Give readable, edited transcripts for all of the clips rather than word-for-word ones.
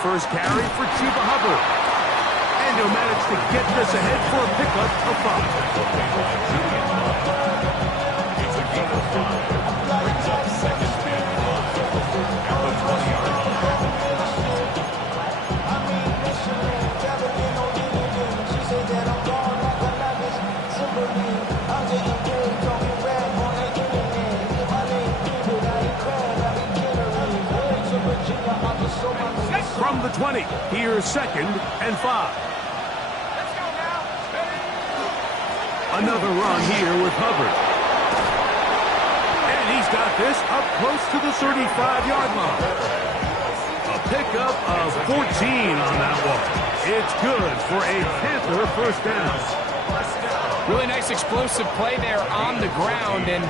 first carry for Chuba Hubbard. And he'll manage to get this ahead for a pickup of 5. It's a gain of 5. Brings up second and 5 at the 20-yard line. From the 20, here's 2nd and 5. Another run here with Hubbard. And he's got this up close to the 35-yard line. A pickup of 14 on that one. It's good for a Panther first down. Really nice explosive play there on the ground. And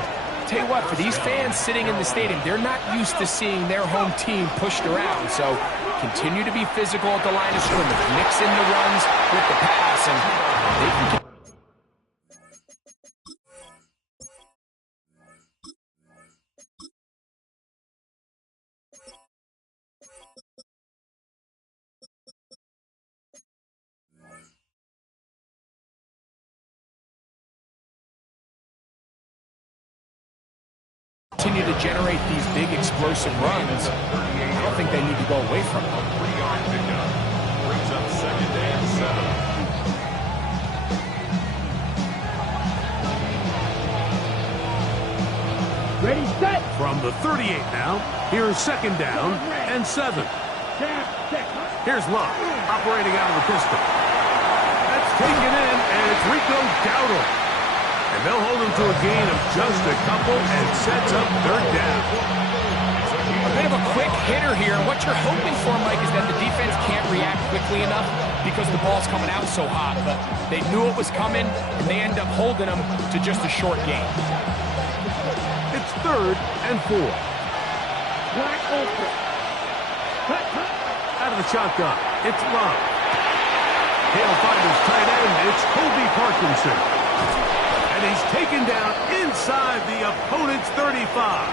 tell you what, for these fans sitting in the stadium, they're not used to seeing their home team pushed around. So continue to be physical at the line of scrimmage. Mix in the runs with the pass, and they can continue to generate these big explosive runs. I don't think they need to go away from it. 3-yard pickup. Brings up second and 7. Ready, set. From the 38 now, here's 2nd down and 7. Here's Love, operating out of the pistol. That's taken in, and it's Rico Dowdle. And they'll hold him to a gain of just a couple and sets up 3rd down. A bit of a quick hitter here, and what you're hoping for, Mike, is that the defense can't react quickly enough because the ball's coming out so hot. But they knew it was coming, and they end up holding them to just a short gain. It's 3rd and 4. Out of the shotgun, it's Love. He'll find his tight end. It's Kobe Parkinson. And he's taken down inside the opponent's 35.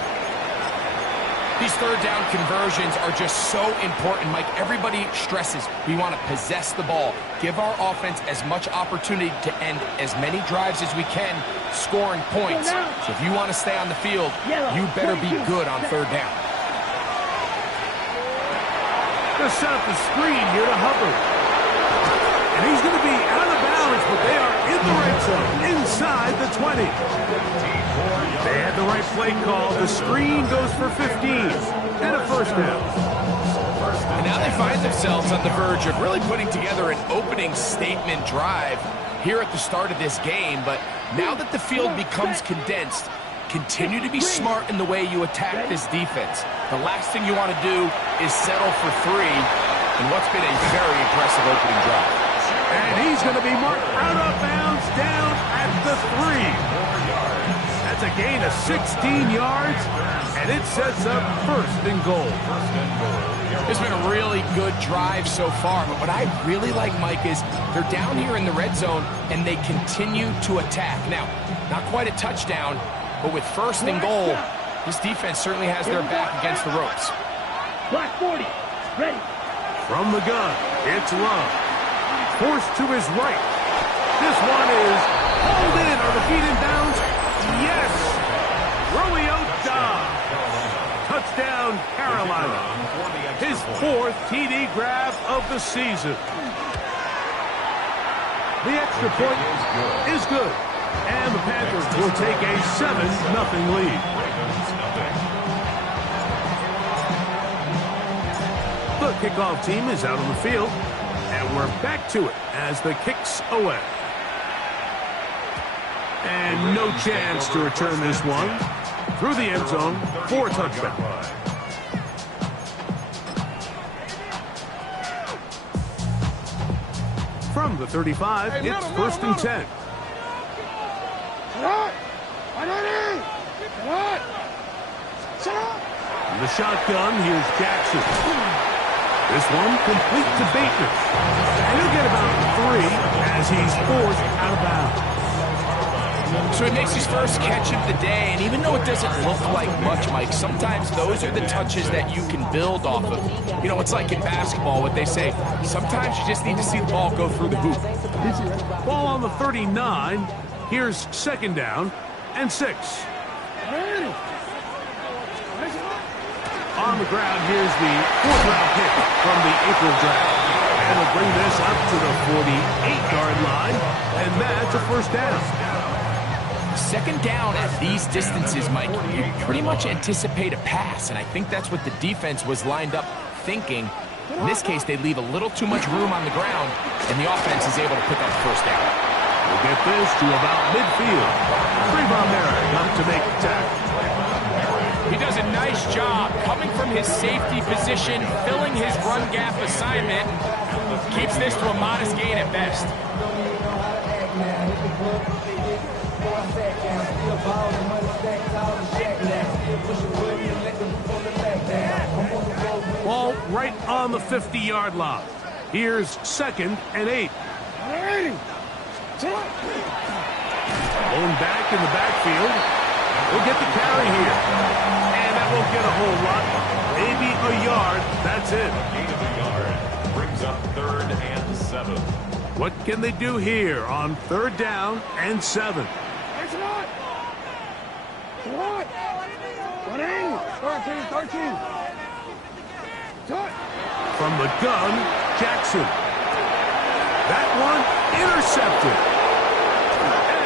These 3rd down conversions are just so important, Mike. Everybody stresses we want to possess the ball, give our offense as much opportunity to end as many drives as we can, scoring points. So if you want to stay on the field, you better be good on 3rd down. They'll set up the screen here to Hubbard. And he's going to be out of bounds, but they are in the red zone, inside the 20. They had the right play call. The screen goes for 15 and a first down. And now they find themselves on the verge of really putting together an opening statement drive here at the start of this game. But now that the field becomes condensed, continue to be smart in the way you attack this defense. The last thing you want to do is settle for 3 in what's been a very impressive opening drive. And he's going to be marked out of bounds down at the 3. That's a gain of 16 yards, and it sets up 1st and goal. It's been a really good drive so far, but what I really like, Mike, is they're down here in the red zone, and they continue to attack. Now, not quite a touchdown, but with 1st and goal, this defense certainly has their back against the ropes. Black 40, ready. From the gun, it's Love. Forced to his right. This one is hauled in. Are the feet in bounds? Yes! Romeo Dobbs. Touchdown, Carolina. His 4th TD grab of the season. The extra point is good. And the Panthers will take a 7-0 lead. The kickoff team is out on the field. And we're back to it as the kick's away. And no chance to return this one. Through the end zone for a touchdown. From the 35, it's 1st and 10. From the shotgun, here's Jackson. This one complete to Bateman. And he'll get about 3 as he's forced out of bounds. So he makes his first catch of the day, and even though it doesn't look like much, Mike, sometimes those are the touches that you can build off of. You know, it's like in basketball, what they say, sometimes you just need to see the ball go through the hoop. Ball on the 39. Here's second down and 6. On the ground, here's the 4th-round pick from the April draft. And we'll bring this up to the 48-yard line, and that's a first down. Second down at these distances, Mike, you pretty much anticipate a pass, and I think that's what the defense was lined up thinking. In this case, they leave a little too much room on the ground, and the offense is able to pick up the first down. We'll get this to about midfield. Trayvon Merrick up to make the tackle. He does a nice job coming from his safety position, filling his run gap assignment, keeps this to a modest gain at best. Ball right on the 50-yard line. Here's second and 8. Blown back in the backfield. We'll get the carry here. And that won't get a whole lot. Maybe a yard. That's it. Gain of a yard. Brings up 3rd and 7. What can they do here on 3rd down and 7? From the gun, Jackson. That one intercepted.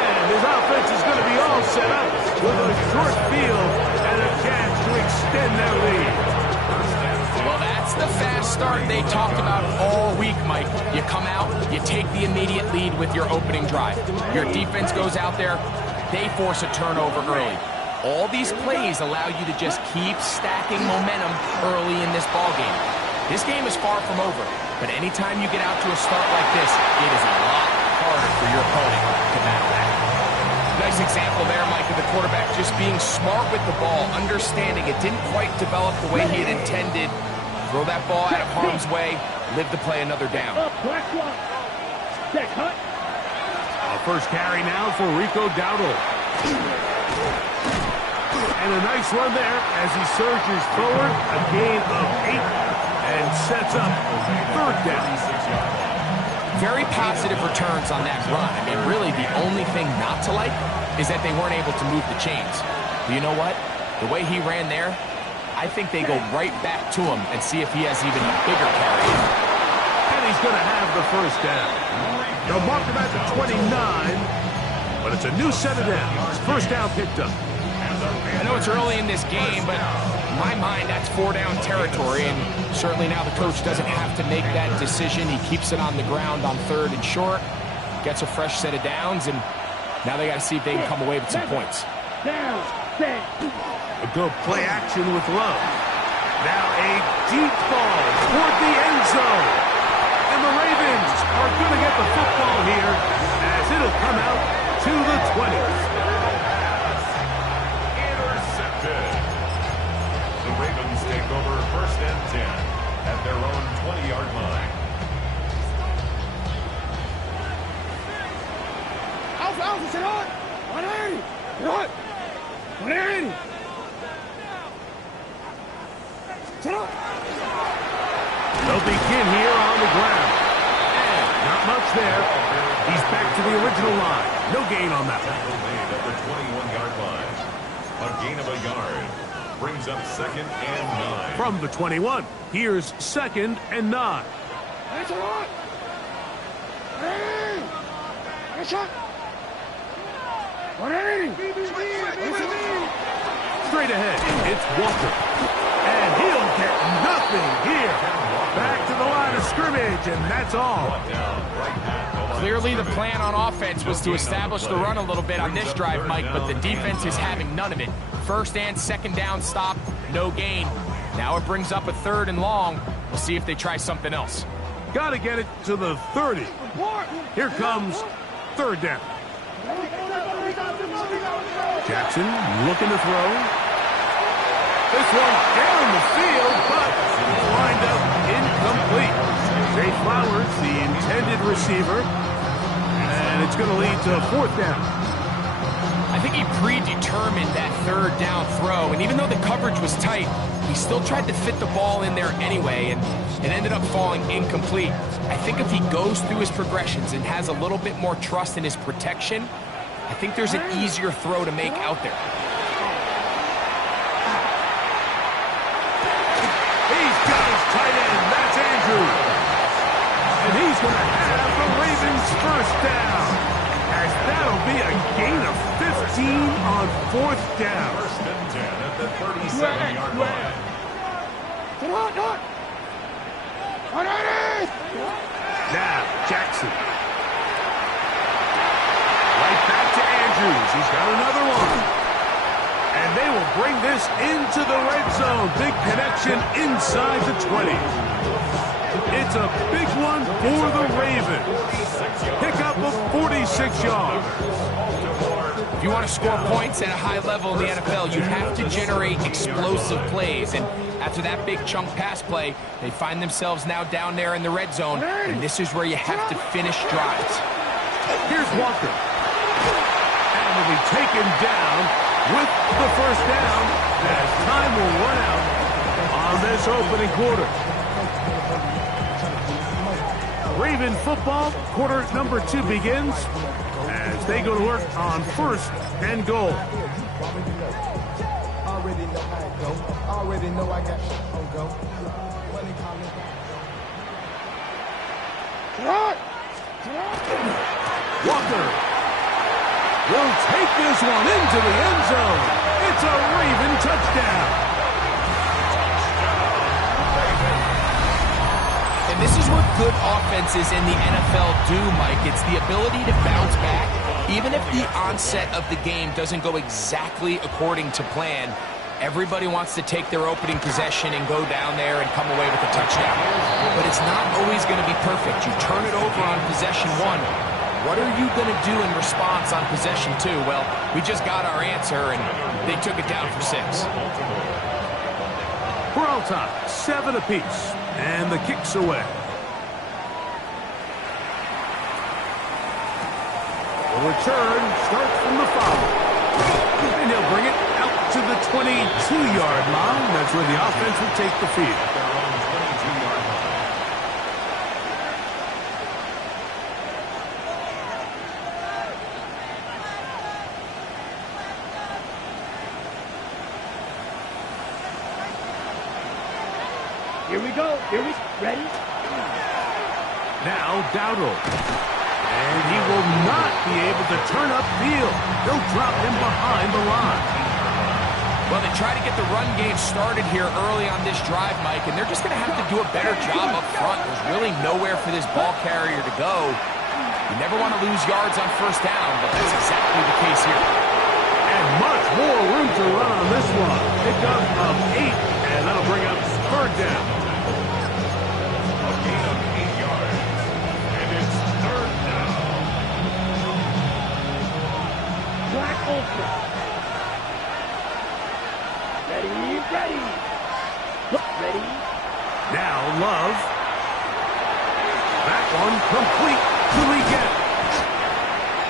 And his offense is going to be all set up with a short field and a chance to extend their lead. Well, that's the fast start they talked about all week, Mike. You come out, you take the immediate lead with your opening drive. Your defense goes out there, they force a turnover early. All these plays allow you to just keep stacking momentum early in this ballgame. This game is far from over, but anytime you get out to a start like this, it is a lot harder for your opponent to battle back. Nice example there, Mike, of the quarterback just being smart with the ball, understanding it didn't quite develop the way he had intended. Throw that ball out of harm's way, live to play another down. A first carry now for Rico Dowdle. And a nice run there as he surges forward, a gain of 8, and sets up 3rd down. Very positive returns on that run. I mean, really, the only thing not to like is that they weren't able to move the chains. But you know what? The way he ran there, I think they go right back to him and see if he has even a bigger carry. And he's going to have the first down. They'll mark him at the 29, but it's a new set of downs. First down picked up. I know it's early in this game, but in my mind, that's 4-down territory, and certainly now the coach doesn't have to make that decision. He keeps it on the ground on 3rd and short, gets a fresh set of downs, and now they got to see if they can come away with some points. A good play action with Love. Now a deep ball toward the end zone. And the Ravens are going to get the football here as it'll come out to the 20. The Ravens take over 1st and 10 at their own 20-yard line. They'll begin here on the ground. And not much there. He's back to the original line. No gain on that one. Made at the 21-yard line. A gain of a yard. Brings up 2nd and 9. From the 21, here's 2nd and 9. Straight ahead, it's Walker. And he'll get nothing here. Back to the line of scrimmage, and that's all. Clearly the plan on offense was to establish the run a little bit on this drive, Mike, but the defense is having none of it. 1st and 2nd down stop, no gain. Now it brings up a 3rd and long. We'll see if they try something else. Got to get it to the 30. Here comes 3rd down. Jackson looking to throw. This one down the field, but it's lined up incomplete. Zay Flowers, the intended receiver, and it's going to lead to 4th down. think he predetermined that third down throw, and even though the coverage was tight, he still tried to fit the ball in there anyway, and it ended up falling incomplete. I think if he goes through his progressions and has a little bit more trust in his protection, I think there's an easier throw to make out there. He's got his tight end. That's Andrews. And he's going to have the Ravens first down, as that'll be a gain of 15 on fourth down. First and 10 at the 37-yard line. Now, Jackson. Right back to Andrews. He's got another one. And they will bring this into the red zone. Big connection inside the 20. It's a big one for the Ravens. Pickup of 46 yards. If you want to score points at a high level in the NFL, you have to generate explosive plays. And after that big chunk pass play, they find themselves now down there in the red zone. And this is where you have to finish drives. Here's Walker. And will be taken down with the first down as time will run out on this opening quarter. Raven football, quarter number 2 begins as they go to work on first and goal. Already know I got on go. Walker will take this one into the end zone. It's a Raven touchdown. And this is what good offenses in the NFL do, Mike. It's the ability to bounce back. Even if the onset of the game doesn't go exactly according to plan, everybody wants to take their opening possession and go down there and come away with a touchdown. But it's not always going to be perfect. You turn it over on possession 1. What are you going to do in response on possession 2? Well, we just got our answer, and they took it down for 6. For all time, 7 apiece. And the kick's away. The return starts from the foul. And he'll bring it out to the 22-yard line. That's where the offense will take the field. Here we go. Ready? Now Dowdle. And he will not be able to turn upfield. They'll drop him behind the line. Well, they try to get the run game started here early on this drive, Mike, and they're just going to have to do a better job up front. There's really nowhere for this ball carrier to go. You never want to lose yards on first down, but that's exactly the case here. And much more room to run on this one. Pickup of 8, and that'll bring up third down. Ready? Now Love. That one complete to Leggett.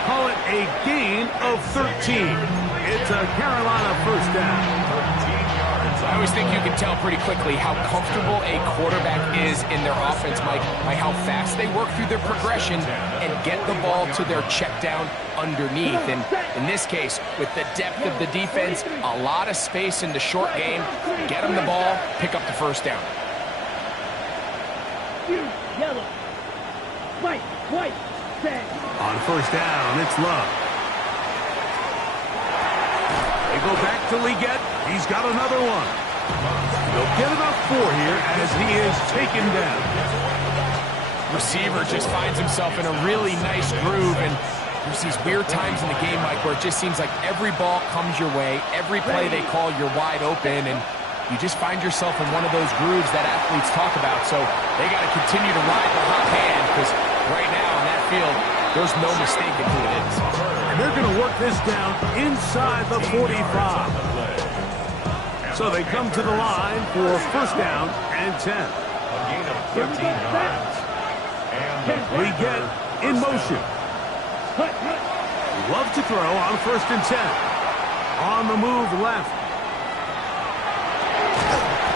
Call it a gain of 13. It's a Carolina first down. I always think you can tell pretty quickly how comfortable a quarterback is in their offense, Mike, by how fast they work through their progression and get the ball to their check down underneath. And in this case, with the depth of the defense, a lot of space in the short game, get them the ball, pick up the first down. Yellow. White. Red. On first down, it's Love. They go back to Leggett. He's got another one. They'll get about 4 here as he is taken down. Receiver just finds himself in a really nice groove, and there's these weird times in the game, Mike, where it just seems like every ball comes your way, every play they call, you're wide open, and you just find yourself in one of those grooves that athletes talk about. So they got to continue to ride the hot hand, because right now in that field, there's no mistaking who it is. And they're going to work this down inside the 45. So they come to the line for first down and 10. A gain of 13 yards. And Leggett in motion. Love to throw on 1st and 10. On the move left.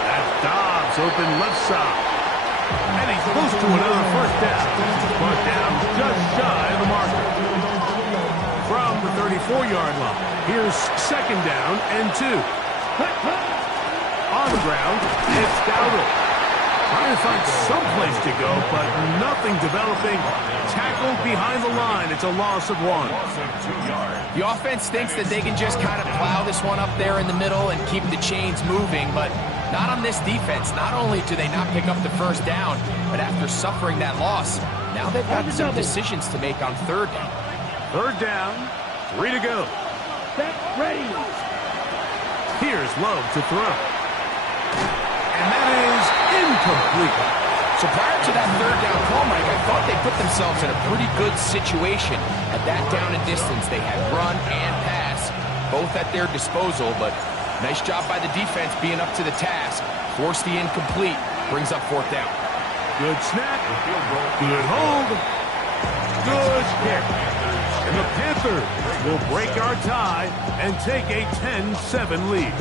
That's Dobbs open left side. And he's close to another 1st down. Brought down just shy of the marker. From the 34-yard line, here's 2nd down and 2. On the ground, it's Dowdle. Trying to find some place to go, but nothing developing. Tackled behind the line. It's a loss of 1. The offense thinks that they can just kind of plow this one up there in the middle and keep the chains moving, but not on this defense. Not only do they not pick up the 1st down, but after suffering that loss, now they've got some decisions to make on 3rd down. 3rd down, 3 to go. Ready. Here's Love to throw. And that is incomplete. So prior to that 3rd down call, Mike, I thought they put themselves in a pretty good situation. At that down and distance, they had run and pass, both at their disposal, but nice job by the defense being up to the task. Forced the incomplete, brings up 4th down. Good snap, good hold, good kick. And the Panthers will break our tie and take a 10-7 lead.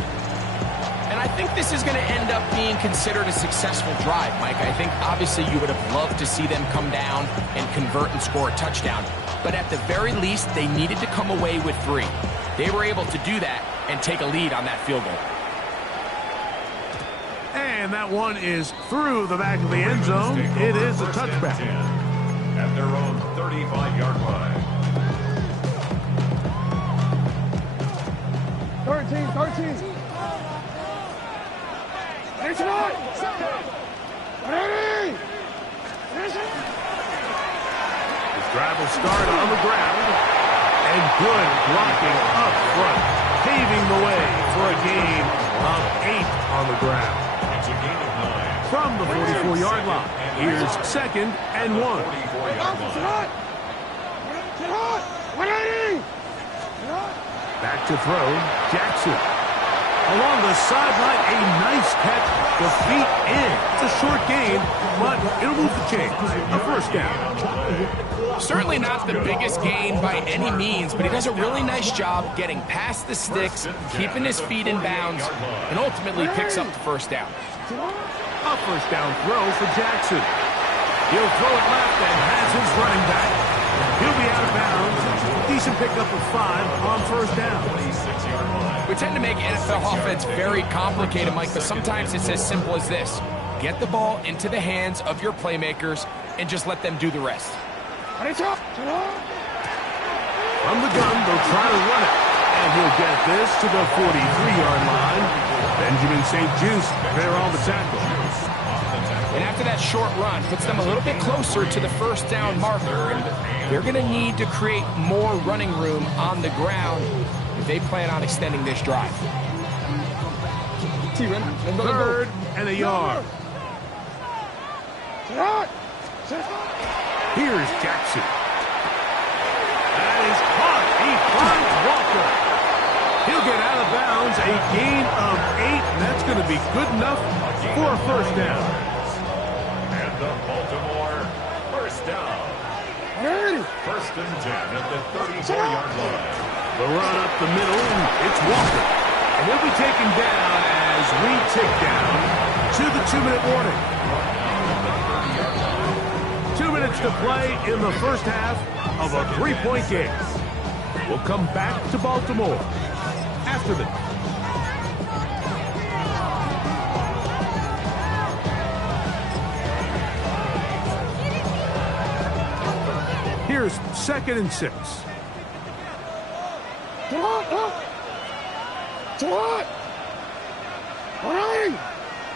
And I think this is going to end up being considered a successful drive, Mike. I think obviously you would have loved to see them come down and convert and score a touchdown. But at the very least, they needed to come away with 3. They were able to do that and take a lead on that field goal. And that one is through the back of the end zone. It is a touchback. At their own 35-yard line. 13. Ready! His drive will start on the ground. And good blocking up front, paving the way for a gain of 8 on the ground. It's a gain of 9. From the 44-yard line, here's 2nd and 1. 44-yard line. Back to throw, Jackson. Along the sideline, a nice catch, the feet in. It's a short gain, but it'll move the chains. A 1st down. Certainly not the biggest gain by any means, but he does a really nice job getting past the sticks, keeping his feet in bounds, and ultimately picks up the 1st down. A 1st down throw for Jackson. He'll throw it left and has his running back. He'll be out of bounds. Decent pickup of 5 on 1st down. 26-yard line. We tend to make NFL offense very complicated, Mike, but sometimes it's as simple as this. Get the ball into the hands of your playmakers and just let them do the rest. From the gun, they'll try to run it. And he'll get this to the 43-yard line. Benjamin St. Juste there on the tackle. And after that short run, puts them a little bit closer to the 1st down marker. And they're going to need to create more running room on the ground if they plan on extending this drive. 3rd and a yard. Here's Jackson. That is caught. He finds Walker. He'll get out of bounds. A gain of 8, and that's going to be good enough for a 1st down. And the Baltimore 1st down. 1st and 10 at the 34-yard line. The run up the middle, it's Walker. And he'll be taken down as we tick down to the 2-minute warning. 2 minutes to play in the 1st half of a 3-point game. We'll come back to Baltimore after this. Here's 2nd and 6.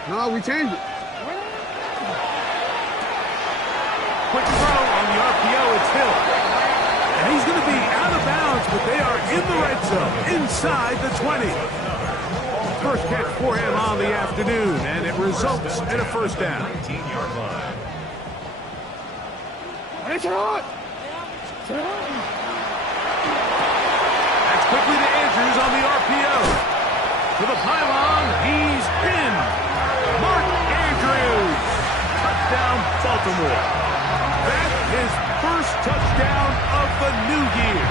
No, we changed it. Quick throw on the RPO, it's Hill. And he's going to be out of bounds, but they are in the red zone, inside the 20. First catch for him on the afternoon, and it results in a 1st down. 19-yard line. That's quickly to Andrews on the RPO. To the pylon, he's in. Mark Andrews. Touchdown, Baltimore. That's his 1st touchdown of the new year.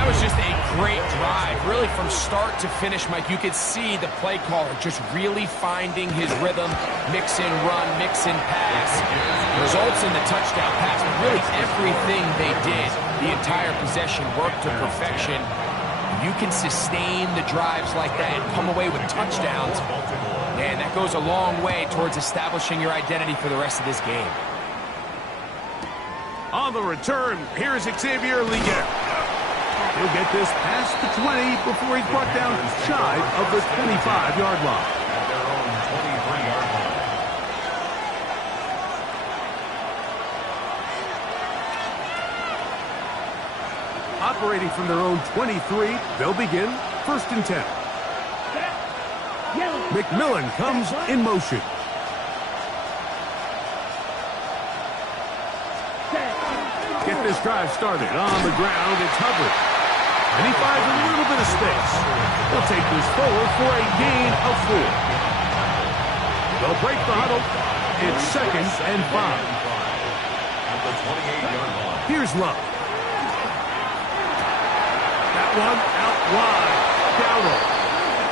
that was just a great drive. Really from start to finish, Mike, you could see the play caller just really finding his rhythm, mix and run, mix and pass. Results in the touchdown pass, but really everything they did, the entire possession worked to perfection. You can sustain the drives like that and come away with touchdowns. Man, that goes a long way towards establishing your identity for the rest of this game. On the return, here's Xavier Leggett. He'll get this past the 20 before he's brought down shy of the 25-yard line. At their own 23-yard line. Operating from their own 23, they'll begin 1st and 10. McMillan comes in motion. Get this drive started. On the ground, it's Hubbard. And he finds a little bit of space. They'll take this forward for a gain of 4. They'll break the huddle. It's 2nd and 5. At the 28-yard line. Here's Love. That one out wide. Dowdle.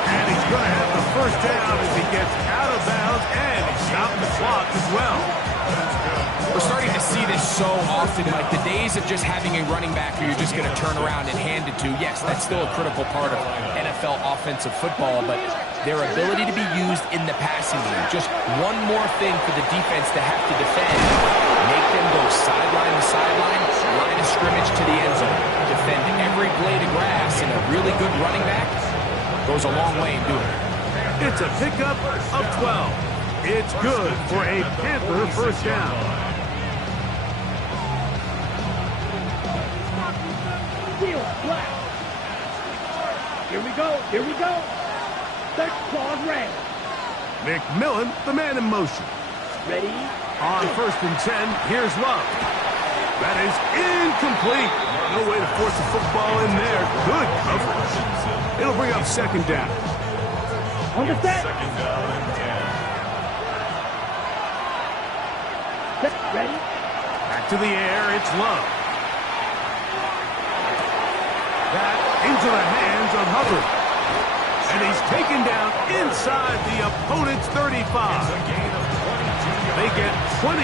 And he's going to have the first down as he gets out of bounds, and he stopped the clock as well. We're starting to see this so often, like the days of just having a running back who you're just going to turn around and hand it to. Yes, that's still a critical part of NFL offensive football, but their ability to be used in the passing game. Just one more thing for the defense to have to defend. Make them go sideline to sideline, line of scrimmage to the end zone. Defend every blade of grass, and a really good running back goes a long way in doing it. It's a pickup of 12. It's good for a Panther first down. Steal, black. Here we go, here we go. Third clause red. McMillan, the man in motion. Ready? On 1st and 10, here's Love. That is incomplete. No way to force the football in there. Good coverage. It'll bring up 2nd down. On the set. 2nd down and 10. Set. Ready? Back to the air, it's Love. That into the hands of Hubbard. And he's taken down inside the opponent's 35. They get 22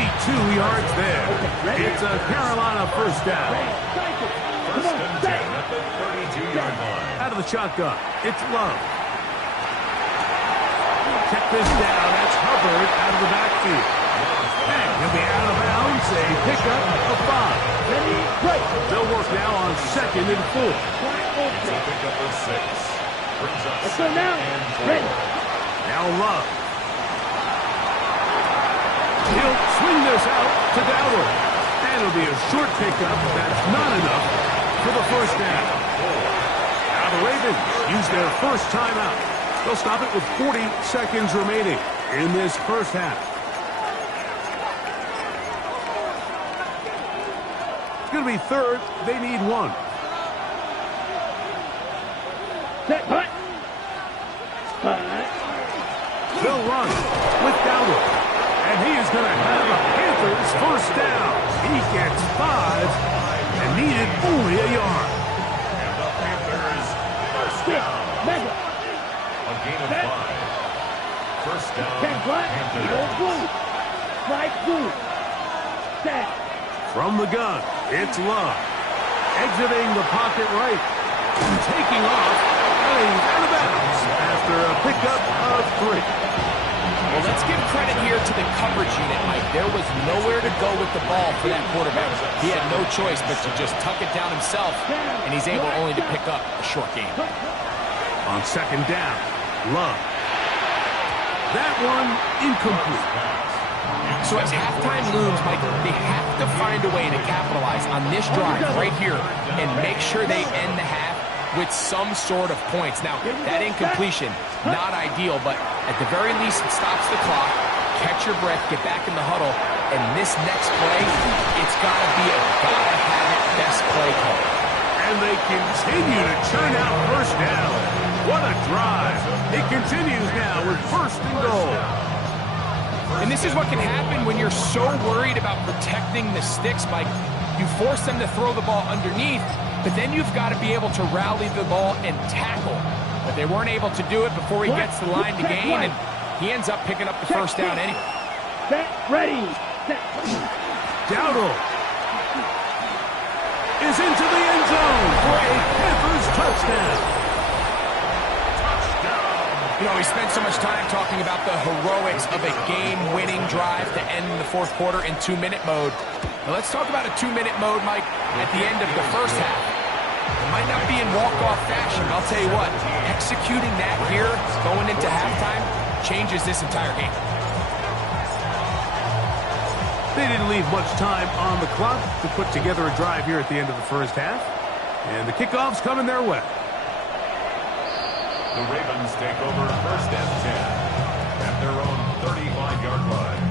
yards there. It's a Carolina first down. First and 10 at the 32-yard line. Out of the shotgun, it's Love. Check this down. That's Hubbard out of the backfield. And he'll be out of bounds. A pickup of 5. Ready? Break. They'll work now on 2nd and 4. It's a pickup of 6. Brings up Let's go 2nd now. and 4. Ready? Now Love. He'll swing this out to Dowdle. And it'll be a short pickup. That's not enough for the first down. Now the Ravens use their first timeout. They'll stop it with 40 seconds remaining in this first half. It's going to be 3rd. They need 1. Set. Hut. They'll run with Dowdle. And he is going to have a Panthers first down. He gets 5 and needed only a yard. And the Panthers first down. A gain of 5. First down. Panthers. Blue. Strike blue. Set. From the gun, it's Love. Exiting the pocket right. And taking off. And he's out of bounds after a pickup of 3. Well, let's give credit here to the coverage unit, Mike. There was nowhere to go with the ball for that quarterback. He had no choice but to just tuck it down himself, and he's able only to pick up a short gain. On 2nd down, Love. That one incomplete. So as halftime looms, Mike, they have to find a way to capitalize on this drive right here and make sure they end the half with some sort of points. Now, that incompletion, not ideal, but at the very least, it stops the clock. Catch your breath, get back in the huddle, and this next play, it's got to be a gotta-have-it best play call. And they continue to churn out first down. What a drive. It continues now with 1st and goal. And this is what can happen when you're so worried about protecting the sticks, Mike. You force them to throw the ball underneath, but then you've got to be able to rally the ball and tackle. But they weren't able to do it before he gets the line to gain, and he ends up picking up the first down anyway. Set, ready, set. Dowdle is into the end zone for a Panthers touchdown. You know, we spent so much time talking about the heroics of a game-winning drive to end the fourth quarter in 2-minute mode. Now let's talk about a 2-minute mode, Mike, at the end of the first half. It might not be in walk-off fashion, but I'll tell you what, executing that here, going into halftime, changes this entire game. They didn't leave much time on the clock to put together a drive here at the end of the first half. And the kickoff's coming their way. The Ravens take over first and 10 at their own 35-yard line.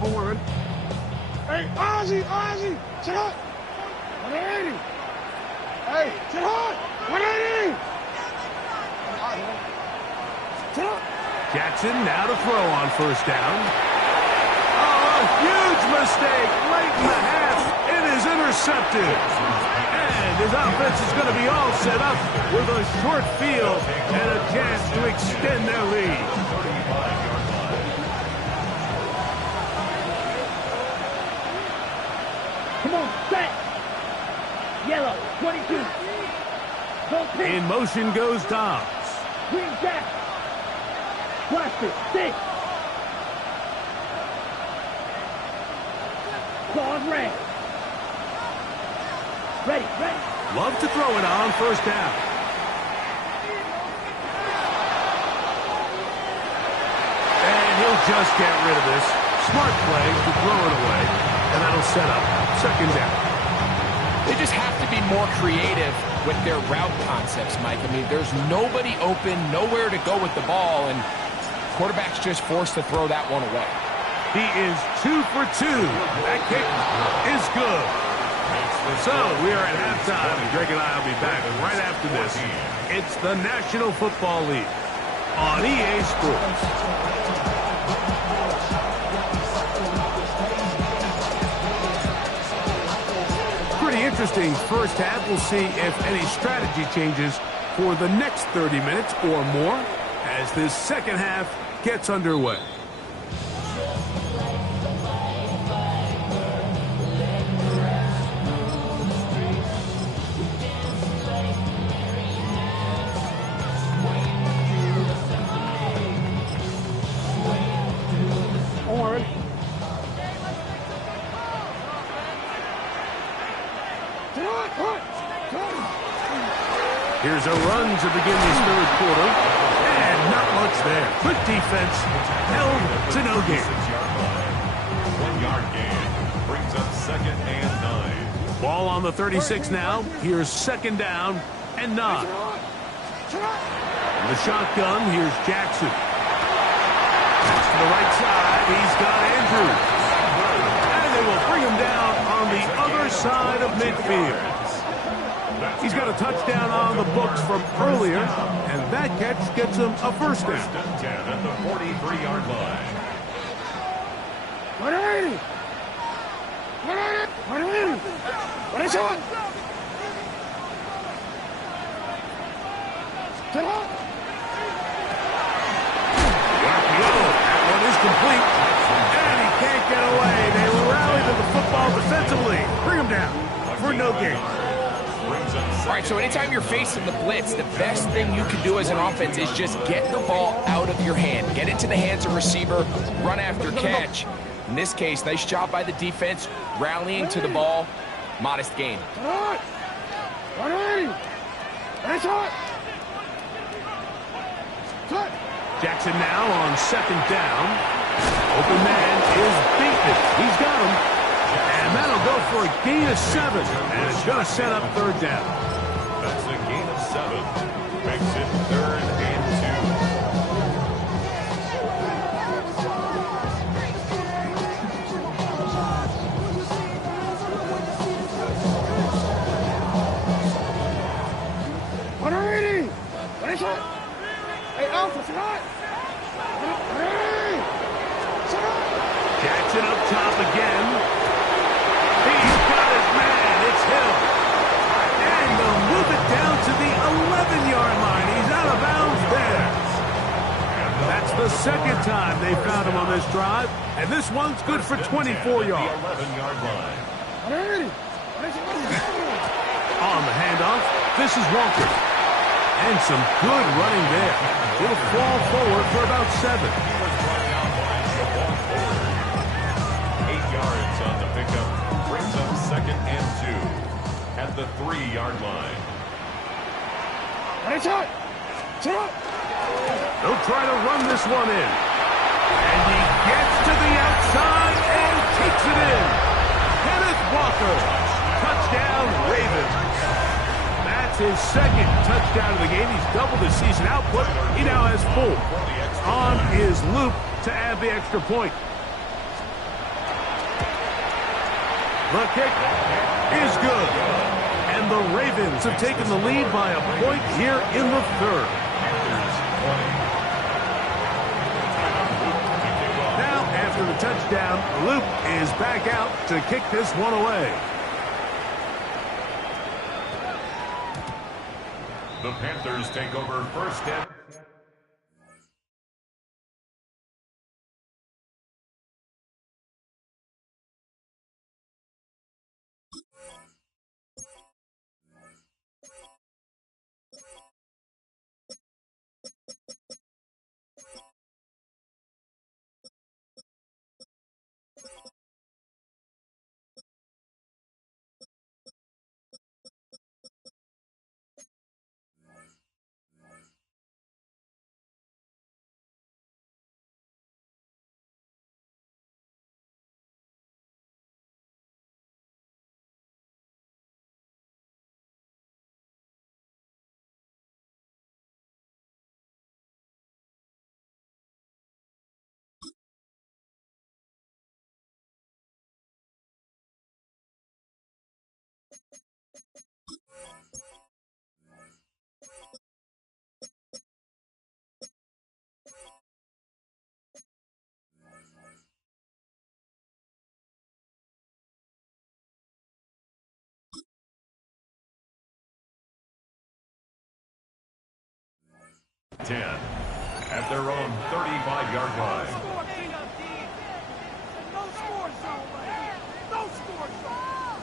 Forward. Hey, Ozzy, sit up. 180. Hey, sit up. 180. Sit up. Jackson now to throw on first down. Oh, a huge mistake late in the half. It is intercepted. And his offense is going to be all set up with a short field and a chance to extend their lead. Come on, set. Yellow, 22. Don't pick. In motion goes Dobbs. Green jack. Blaster, 6. Claws red. Ready. Love to throw it on first down. And he'll just get rid of this. Smart play to throw it away. And that'll set up second down. They just have to be more creative with their route concepts, Mike. I mean, there's nobody open, nowhere to go with the ball, and quarterback's just forced to throw that one away. He is 2 for 2. That kick is good. So we are at halftime. Greg and I will be back right after this. It's the National Football League on EA Sports. Pretty interesting first half. We'll see if any strategy changes for the next 30 minutes or more as this second half gets underway. Here's a run to begin this third quarter. And not much there. Good defense. Held to no gain. 1-yard gain brings up second and 9. Ball on the 36 now. Here's second down and 9. From the shotgun, here's Jackson. Pass to the right side. He's got Andrews. And they will bring him down on the other side of midfield. He's got a touchdown on the books from earlier, and that catch gets him a first down. First and 10 at the 43-yard line. 180. 180. What is it? Sit up. That one is complete, and he can't get away. They rally to the football defensively. Bring him down for no gain. All right, so anytime you're facing the blitz, the best thing you can do as an offense is just get the ball out of your hand. Get into the hands of receiver, run after catch. In this case, nice job by the defense, rallying to the ball. Modest gain. 180. That's hot. Jackson now on second down. Open man is beaten. He's got him. And that'll go for a gain of 7. And it's going to set up third down. That's a gain of 7. Makes it third and 180. What is it? top again. He's got his man. It's Hill. And they'll move it down to the 11-yard line. He's out of bounds there. That's the second time they found him on this drive. And this one's good for 24 yards. 11-yard line. On the handoff, this is Walker. And some good running there. It'll fall forward for about 7. He was brought down by the ball forward. 8 yards on the pickup. Brings up 2nd and 2 at the 3-yard line. They'll try to run this one in. And he gets to the outside and takes it in. Kenneth Walker. Touchdown, Ravens. That's his 2nd touchdown of the game. He's doubled his season output. He now has 4 on his loop to add the extra point. The kick is good. And the Ravens have taken the lead by a point here in the 3rd. Now, after the touchdown, Loop is back out to kick this one away. The Panthers take over 1st and... at their own 35-yard line. No score zone right here. No score zone.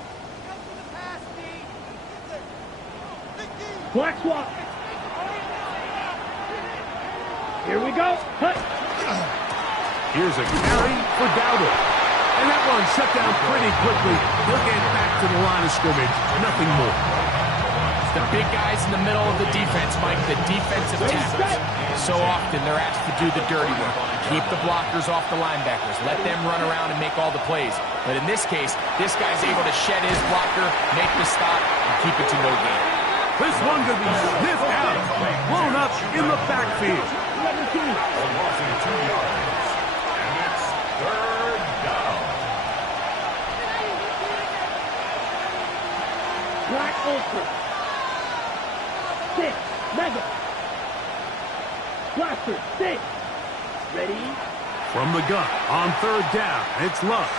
Black swap. Here we go. Hut. Here's a carry for Dowdle. And that one shut down pretty quickly. He'll get back to the line of scrimmage. Nothing more. The big guys in the middle of the defense, Mike, the defensive tackles. So often they're asked to do the dirty work. Keep the blockers off the linebackers. Let them run around and make all the plays. But in this case, this guy's able to shed his blocker, make the stop, and keep it to no gain. This one could be sniffed out. Blown up in the backfield. Losing 2 yards. And it's 3rd down. Black ultra. 6. Mega. Blaster. 6. Ready? From the gun on 3rd down. It's Love.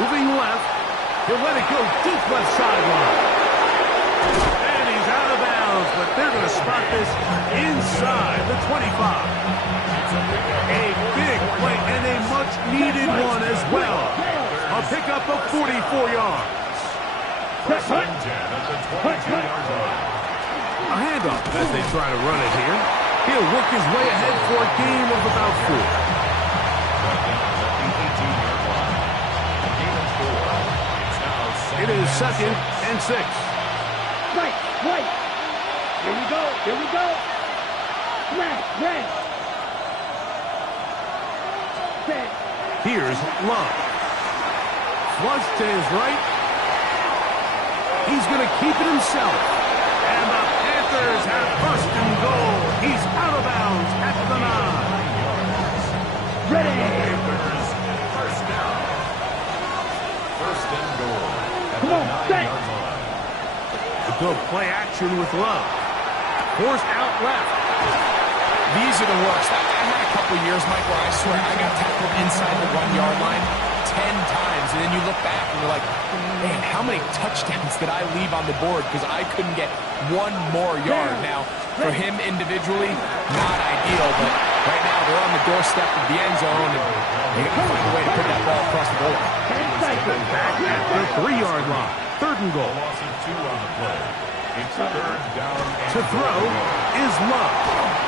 Moving left. He'll let it go deep left sideline. And he's out of bounds, but they're going to spot this inside the 25. A big play and a much-needed one as well. A pickup of 44 yards. First and 10 at the 22-yard line. A handoff as they try to run it here. He'll work his way ahead for a gain of about 4. Brought down at the 18-yard line. A gain of 4. It's now It is 2nd and 6. Right. Here we go. Red. Set. Here's Love. Flush to his right. He's going to keep it himself. And the Panthers have 1st and goal. He's out of bounds at the 9. Ready. Panthers, 1st down. 1st and goal at Come the on, 9-yard line. The go play action with Love. Forced out left. These are the worst. I had a couple couple years, Mike, where I swear I got tackled inside the 1-yard line 10 times, and then you look back and you're like, man, how many touchdowns did I leave on the board because I couldn't get one more yard? Now, for him individually, not ideal, but right now they're on the doorstep of the end zone, and they got to find a way to put that ball across the goal line. Back at the 3-yard line. 3rd and goal. Loss of 2 on the play. It's 3rd down. To throw is Love.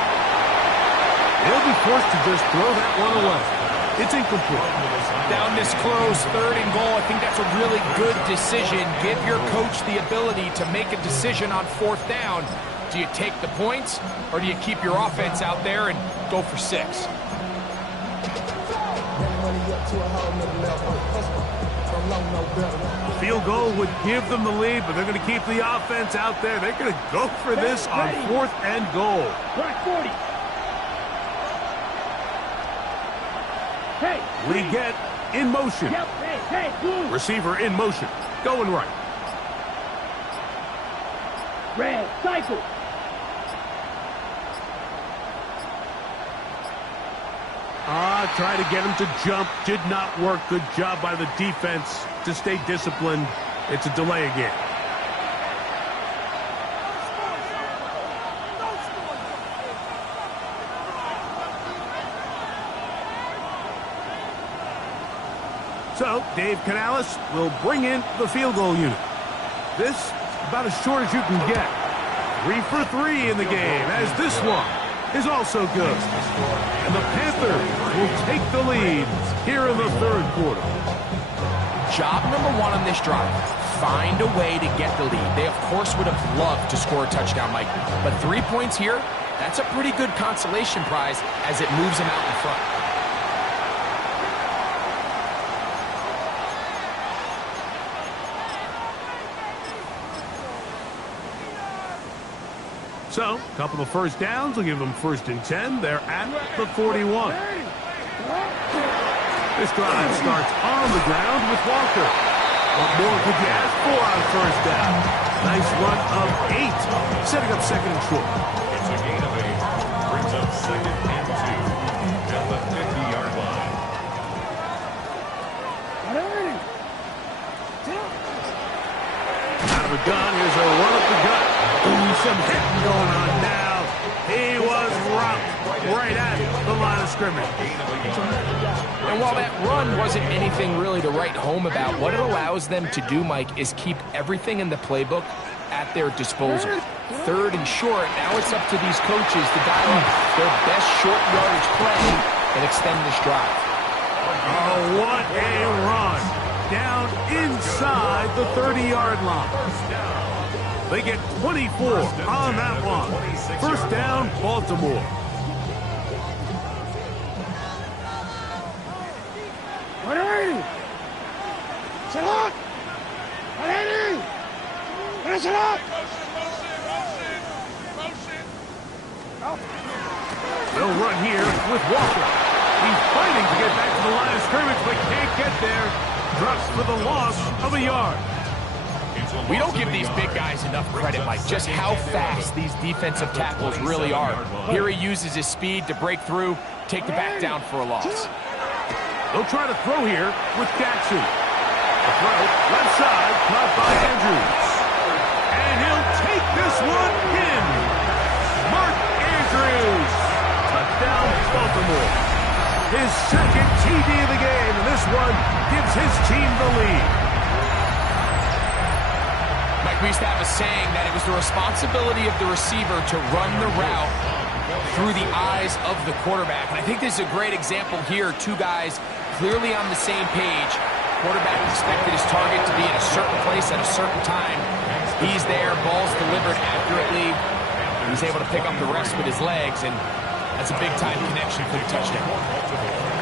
He'll be forced to just throw that one away. It's incomplete. Down this close, 3rd and goal. I think that's a really good decision. Give your coach the ability to make a decision on 4th down. Do you take the points, or do you keep your offense out there and go for 6? Field goal would give them the lead, but they're going to keep the offense out there. They're going to go for this on 4th and goal. Black 40. Hey, We get in motion. yep, hey, blue. Receiver in motion. Going right. Red, cycle. Try to get him to jump. Did not work. Good job by the defense to stay disciplined. It's a delay again. So, Dave Canales will bring in the field goal unit. This is about as short as you can get. 3 for 3 in the game, as this one is also good. And the Panthers will take the lead here in the 3rd quarter. Job number 1 on this drive, find a way to get the lead. They, of course, would have loved to score a touchdown, Mike. But 3 points here, that's a pretty good consolation prize as it moves them out in front. So, a couple of first downs will give them 1st and 10. They're at the 41. This drive starts on the ground with Walker. What more could you ask for on 1st down? Nice run of 8, setting up 2nd and short. It's a gain of 8. Brings up 2nd and 2 at the 50-yard line. Out of a gun, here's a run up the gut. Ooh, some hitting going on now. He was rocked right at the line of scrimmage. And while that run wasn't anything really to write home about, what it allows them to do, Mike, is keep everything in the playbook at their disposal. 3rd and short, now it's up to these coaches to dial up their best short yardage play and extend this drive. Oh, what a run. Down inside the 30-yard line. They get 24 on that one. 1st down, Baltimore. They'll run here with Walker. He's fighting to get back to the line of scrimmage, but can't get there. Drops for the loss of a yard. We don't give these big guys enough credit, Mike, just how fast these defensive tackles really are. Here he uses his speed to break through, take the back down for a loss. They'll try to throw here with Jackson. The throw, left side, caught by Andrews. And he'll take this one in. Mark Andrews. Touchdown, Baltimore. His 2nd TD of the game, and this one gives his team the lead. Mike, we used to have a saying that it was the responsibility of the receiver to run the route through the eyes of the quarterback. And I think this is a great example here. 2 guys clearly on the same page. Quarterback expected his target to be in a certain place at a certain time. He's there, ball's delivered accurately. He's able to pick up the rest with his legs, and that's a big-time connection for the touchdown.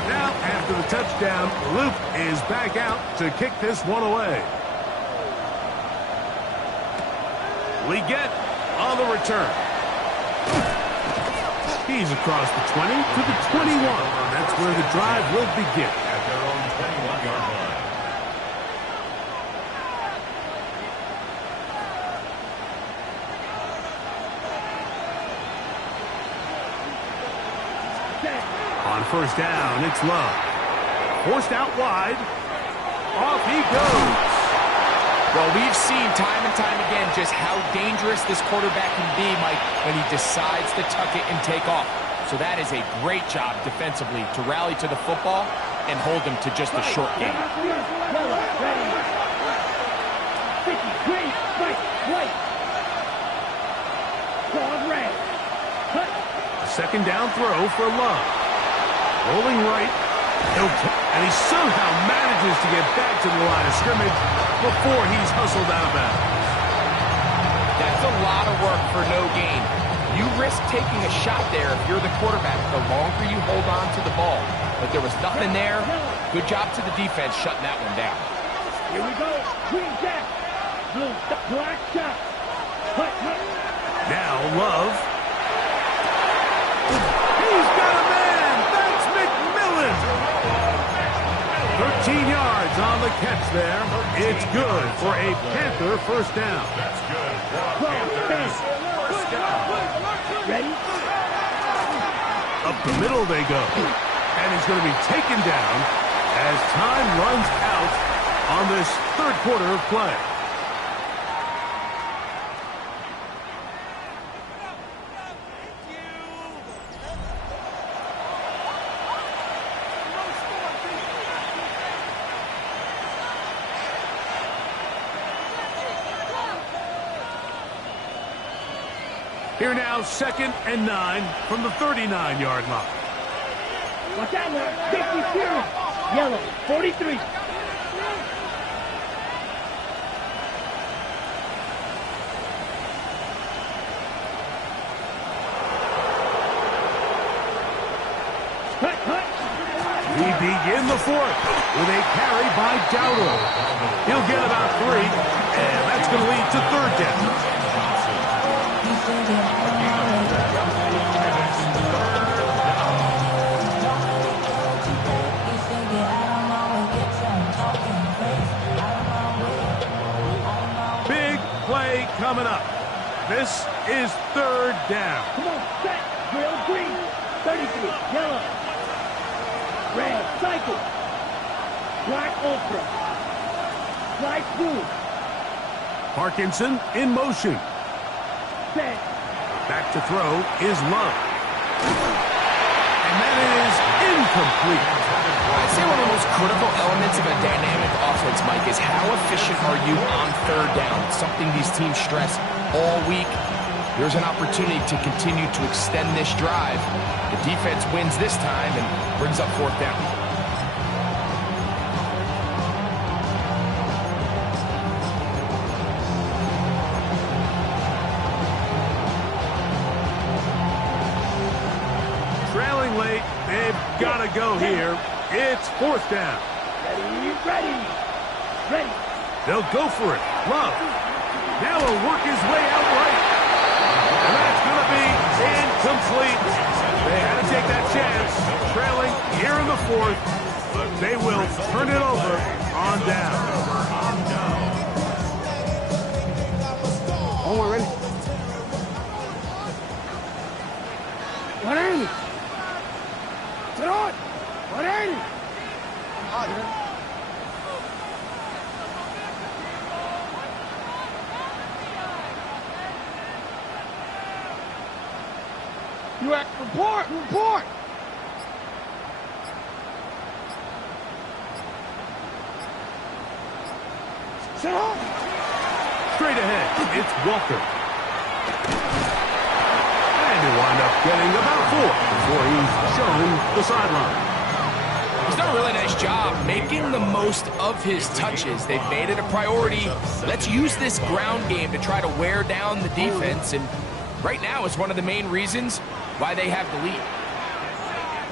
Now, after the touchdown, Luke is back out to kick this one away. We get on the return. He's across the 20 to the 21. That's where the drive will begin. At their own 21-yard line. On first down. It's Love. Forced out wide. Off he goes. Well, we've seen time and time again just how dangerous this quarterback can be, Mike, when he decides to tuck it and take off. So that is a great job defensively to rally to the football and hold him to just a short game. Second down throw for Love. Rolling right. And he somehow manages to get back to the line of scrimmage before he's hustled out of bounds. That's a lot of work for no gain. You risk taking a shot there if you're the quarterback the longer you hold on to the ball. But there was nothing there. Good job to the defense shutting that one down. Here we go. Green jack. Blue black shot. Now Love. He's got a man. That's McMillan. 13 yards on the catch there. It's good for a Panther first down. That's good for a Panther first down. Ready? Up the middle they go. And he's going to be taken down as time runs out on this third quarter of play. Here now, 2nd and 9 from the 39-yard line. Watch out now. 50-0. Yellow. 43. We begin the fourth with a carry by Dowdle. He'll get about 3, and that's going to lead to third down. Big play coming up. This is third down. Come on, set. Drill green. 33. Yellow. Red. Cycle. Black ultra. Black blue. Parkinson in motion. Set. Back to throw is Love. And that is incomplete. I'd say one of the most critical elements of a dynamic offense, Mike, is how efficient are you on third down? It's something these teams stress all week. There's an opportunity to continue to extend this drive. The defense wins this time and brings up fourth down. Trailing late, they've got to go here. It's fourth down. Ready. They'll go for it. Love. Now he'll work his way out right. And that's going to be incomplete. They had to take that chance. Trailing here in the fourth. But they will turn it over on down. Oh, ready? What is it? Sit on. What is it? You at report. Sit on. Straight ahead, it's Walker. And he'll wind up getting about 4 before he's shown the sideline. He's done a really nice job making the most of his touches. They've made it a priority. Let's use this ground game to try to wear down the defense, and right now it's one of the main reasons why they have the lead.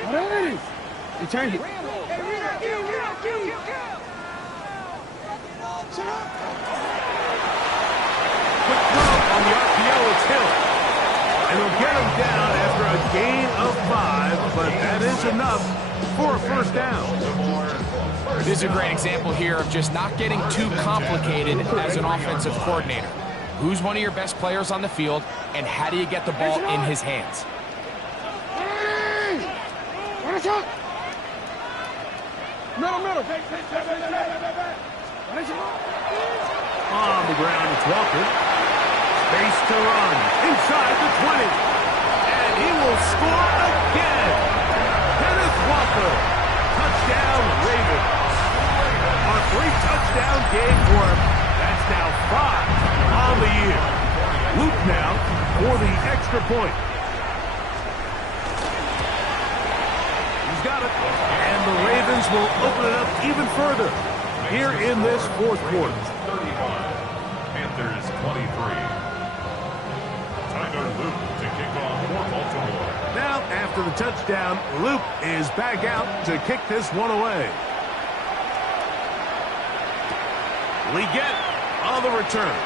What is it? You change it. Quick throw on the RPO, it's Hill. And he'll get him down after a gain of 5, but that is enough for a first down. This is a great example here of just not getting too complicated as an offensive coordinator. Who's one of your best players on the field, and how do you get the ball in his hands? What Pressure. Middle. On the ground, it's Walker. Space to run. Inside the 20. And he will score again. Kenneth Walker. Touchdown, Ravens. A 3-touchdown game for him. That's now 5 on the year. Luke now for the extra point. He's got it. And the Ravens will open it up even further here in this fourth quarter. 35. Panthers 23. Tyler Luke to kick off for Baltimore. Now, after the touchdown, Luke is back out to kick this one away. Leggett on the return.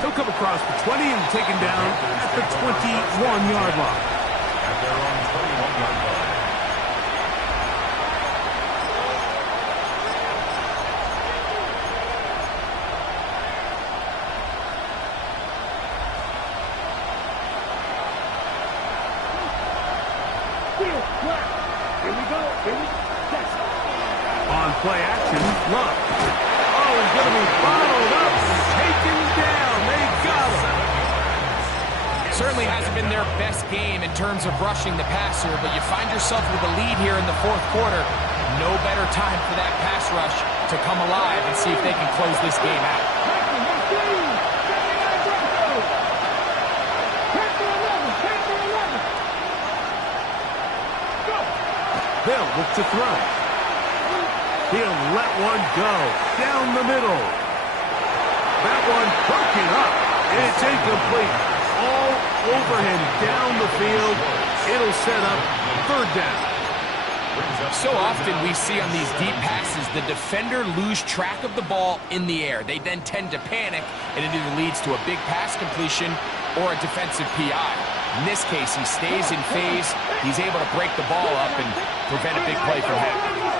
He'll come across the 20 and taken down at the 21-yard line. At their own 21-yard line. On play action, Luck. Oh, he's going to be bottled up, taken down. They got him. Certainly hasn't been their best game in terms of rushing the passer, but you find yourself with a lead here in the fourth quarter. No better time for that pass rush to come alive and see if they can close this game out. They'll look to throw. He'll let one go down the middle. That one broken up. It's incomplete. All over him down the field. It'll set up third down. So often we see on these deep passes, the defender lose track of the ball in the air. They then tend to panic, and it either leads to a big pass completion or a defensive PI. In this case, he stays in phase. He's able to break the ball up and prevent a big play from happening.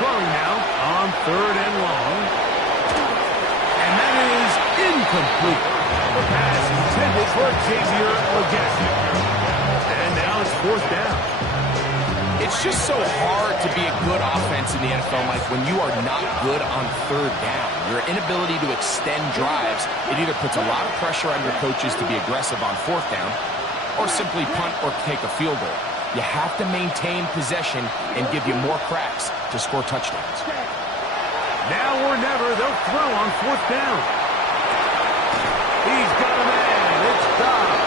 Throwing now on third and long. And that is incomplete. The pass intended for Xavier Leggett. And now it's fourth down. It's just so hard to be a good offense in the NFL, Mike, when you are not good on third down. Your inability to extend drives, it either puts a lot of pressure on your coaches to be aggressive on fourth down or simply punt or take a field goal. You have to maintain possession and give you more cracks to score touchdowns. Now or never, they'll throw on fourth down. He's got a man. It's Dobbs.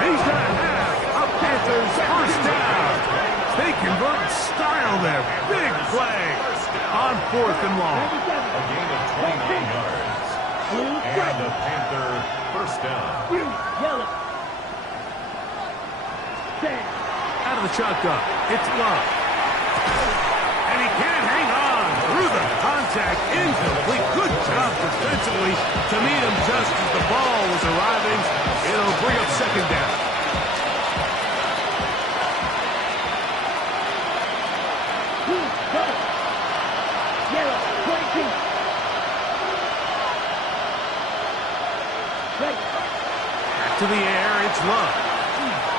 He's going to have a Panthers first down. They convert in style there. Big play on fourth and long. A gain of 29 yards. And the Panther first down. Out of the shotgun, it's Love. And he can't hang on through the contact. Incomplete. Good job defensively to meet him just as the ball was arriving. It'll bring up second down. Back to the air, it's Love.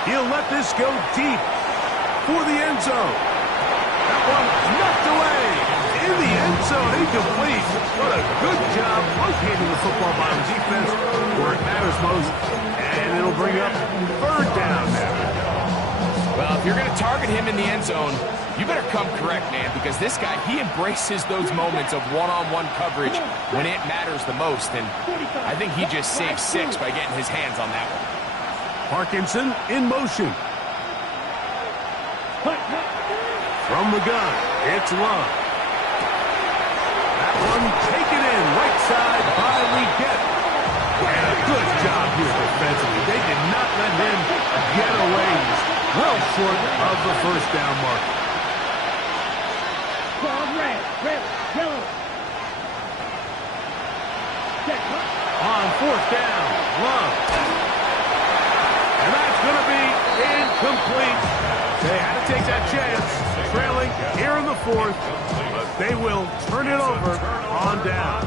He'll let this go deep for the end zone. That one knocked away in the end zone, incomplete. What a good job locating the football by the defense where it matters most. And it'll bring up third down now. Well, if you're going to target him in the end zone, you better come correct, man, because this guy, he embraces those moments of one-on-one coverage when it matters the most. And I think he just saved 6 by getting his hands on that one. Parkinson in motion. From the gun, it's Love. That one taken in right side by Leggett. And a good job here defensively. They did not let him get away. Well short of the first down mark. On fourth down, Love. And that's going to be incomplete. They had to take that chance, trailing here in the fourth, but they will turn it over on down.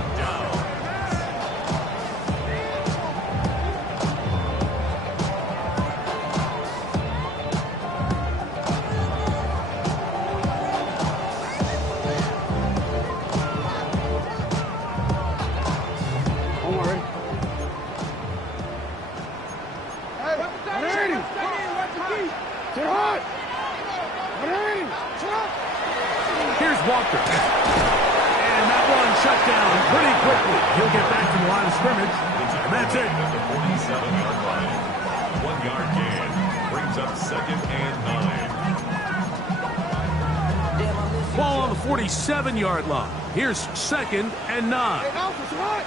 of scrimmage, and that's it. At the 47-yard line. 1 yard gain brings up 2nd and 9. Ball on the 47-yard line. Here's 2nd and 9. Hey, Alpha, what?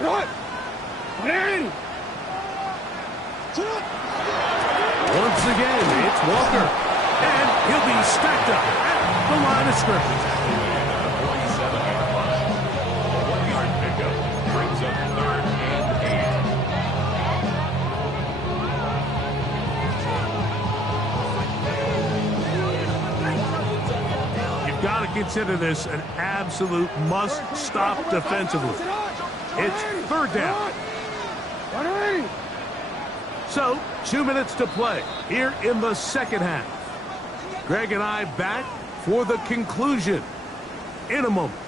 What? Once again, it's Walker. And he'll be stacked up at the line of scrimmage. 47-yard line. A 1-yard pickup brings up 3rd and 8. You've got to consider this an absolute must-stop defensively. It's 3rd down. So, 2 minutes to play here in the second half. Greg and I back for the conclusion in a moment.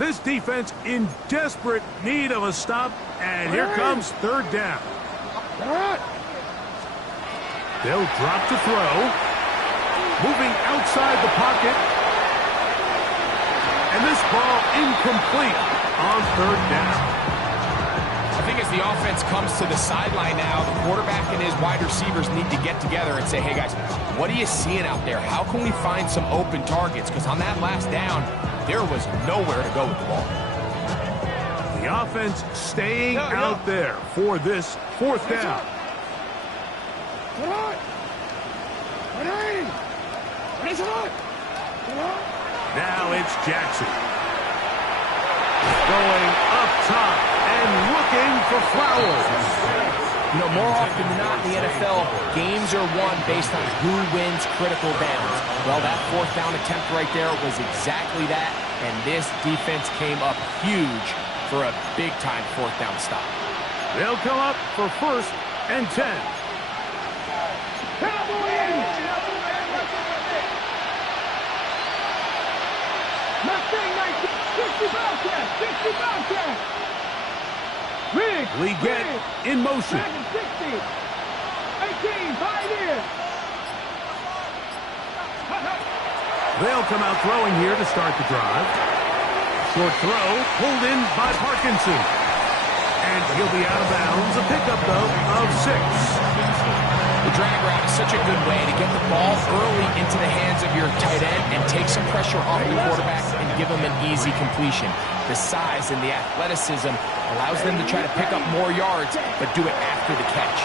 This defense in desperate need of a stop, and here comes 3rd down. They'll drop to throw. Moving outside the pocket. And this ball incomplete on 3rd down. I think as the offense comes to the sideline now, the quarterback and his wide receivers need to get together and say, hey, guys, what are you seeing out there? How can we find some open targets? Because on that last down, there was nowhere to go with the ball. The offense staying out there for this 4th down. Now it's Jackson. Going up top and looking for Flowers. You know, more often than not in the NFL, games are won based on who wins critical downs. Well, that 4th down attempt right there was exactly that, and this defense came up huge for a big-time 4th down stop. They'll come up for 1st and 10. Lee get in motion. 18, 5 in. They'll come out throwing here to start the drive. Short throw, pulled in by Parkinson. And he'll be out of bounds. A pickup, though, of 6. The drag route is such a good way to get the ball early into the hands of your tight end and take some pressure off the quarterback and give him an easy completion. The size and the athleticism allows them to try to pick up more yards, but do it after the catch.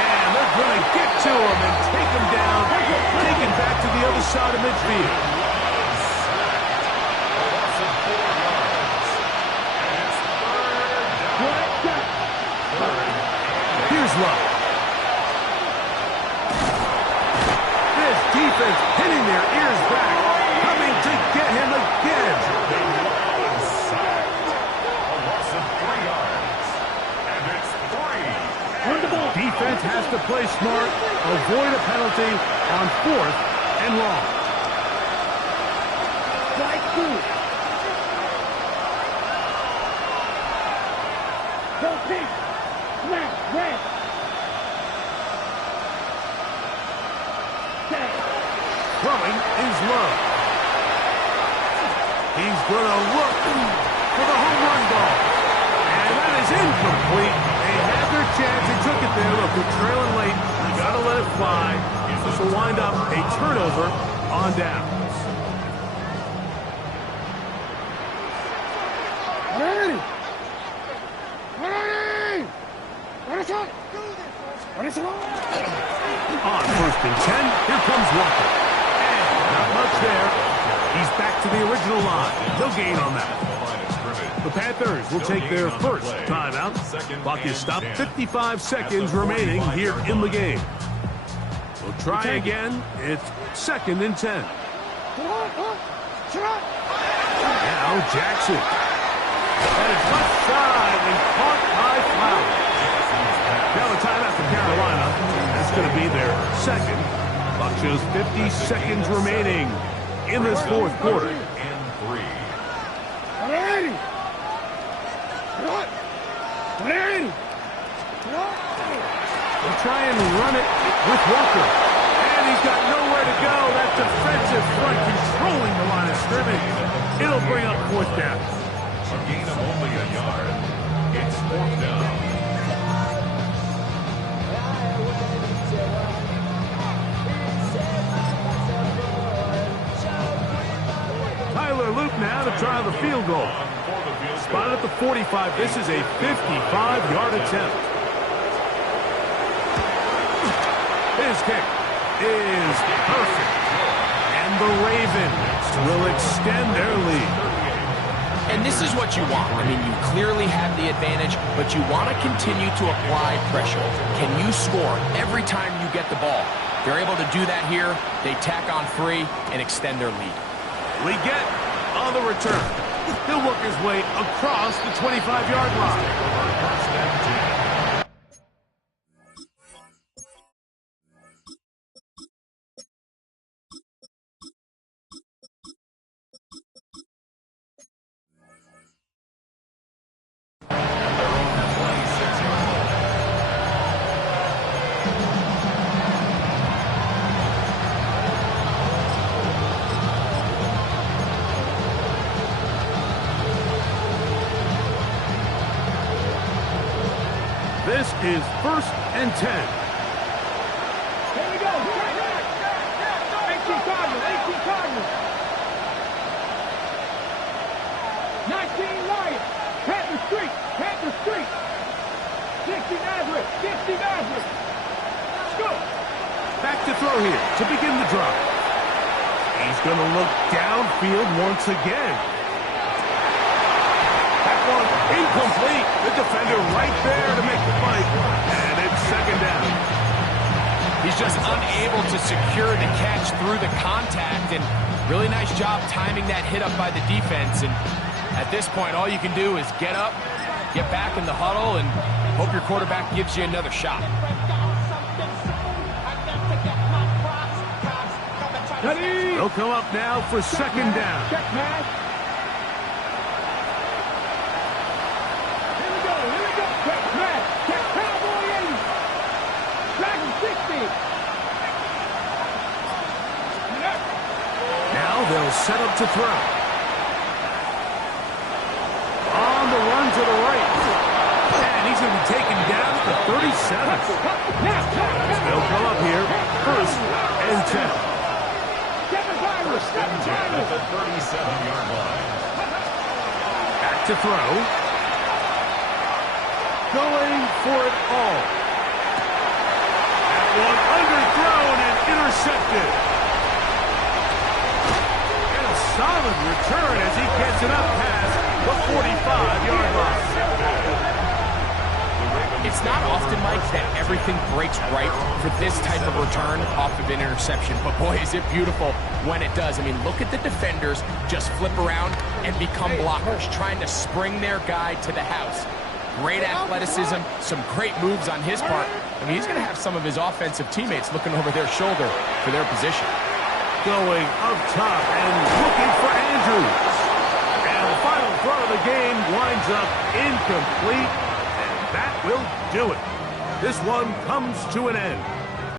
And they're going to get to him and take him down, take him back to the other side of midfield. Here's Love. This defense hitting their ears back, coming to get him again. Defense has to play smart, avoid a penalty on 4th and long. Strike 2. Go pitch. Snap. Red. Throwing is Low. He's going to look for the home run ball. And that is incomplete. They had their chance. They took it there. Look, they're trailing late. You got to let it fly. This will wind up a turnover on downs. On 1st and 10, here comes Walker. And not much there. He's back to the original line. No gain on that. The Panthers will take their first timeout. Clock is stopped. 55 seconds remaining here in the game. We'll try again. It's 2nd and 10. Now Jackson. And it's left side and caught by Flowers. Now a timeout for Carolina. That's going to be their 2nd. Clock shows 50 seconds remaining in this 4th quarter. And 3. They try and run it with Walker. And he's got nowhere to go. That defensive front controlling the line of scrimmage. It'll bring up fourth down. A gain of only a yard. It's fourth down. Tyler Luke now to try the field goal. Spot at the 45. This is a 55-yard attempt. His kick is perfect. And the Ravens will extend their lead. And this is what you want. I mean, you clearly have the advantage, but you want to continue to apply pressure. Can you score every time you get the ball? They're able to do that here. They tack on 3 and extend their lead. We get on the return. He'll work his way across the 25-yard line. This is 1st and 10. Here we go. 18 Cardinals. 19 Lions. Panther Street. 60 Nazareth. Let's go. Back to throw here to begin the drive. He's going to look downfield once again. That one incomplete. The defender right there to make the fight. And it's 2nd down. He's just unable to secure the catch through the contact, and really nice job timing that hit up by the defense. And at this point, all you can do is get up, get back in the huddle, and hope your quarterback gives you another shot. They'll come up now for 2nd down. Check pass. Here we go. Check pass. Check Cowboy 80. Dragon 60. Now they'll set up to throw. On the run to the right. And he's going to be taken down at the 37. They'll come up here 1st and 10. First and 10 at the 37-yard line. Back to throw. Going for it all. That one underthrown and intercepted. And a solid return as he gets it up past the 45-yard line. It's not often, Mike, that everything breaks right for this type of return off of an interception. But, boy, is it beautiful when it does. I mean, look at the defenders just flip around and become blockers, trying to spring their guy to the house. Great athleticism, some great moves on his part. I mean, he's going to have some of his offensive teammates looking over their shoulder for their position. Going up top and looking for Andrews. And the final throw of the game winds up incomplete. That will do it. This one comes to an end.